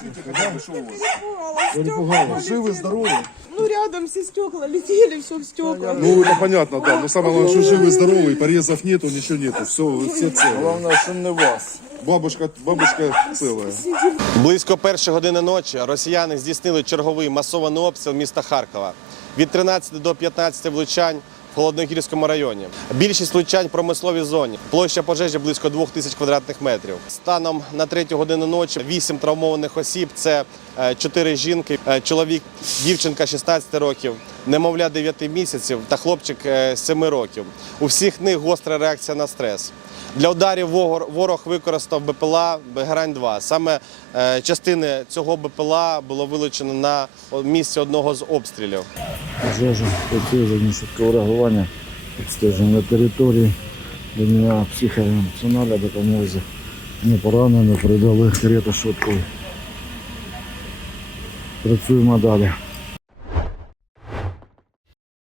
Что у вас? Живы, здоровы? Ну, рядом все стекла летели, все в стекла. Ну, это понятно, да. Но самое главное, что живы, здоровы, порезов нету, ничего нету. Все, все целые. Головне, що не вас. Бабушка, бабушка целая. Близько першої години ночі росіяни здійснили черговий масований обстріл міста Харкова. Від 13 до 15 влучань в Холодногірському районі. Більшість влучань в промисловій зоні. Площа пожежі близько 2 тисяч квадратних метрів. Станом на 3 годину ночі 8 травмованих осіб це 4 е, жінки, е, чоловік, дівчинка 16 років немовля 9 місяців та хлопчик 7 е, років. У всіх них гостра реакція на стрес. Для ударів ворог використав БПЛА Грань-2. Саме е, частини цього БПЛА було вилучено на місці одного з обстрілів. Пожежа, підтвердження швидкого реагування, підстеження території, для психоемоціональна допомога. Не поранено, передали карету швидкою. Працюємо далі.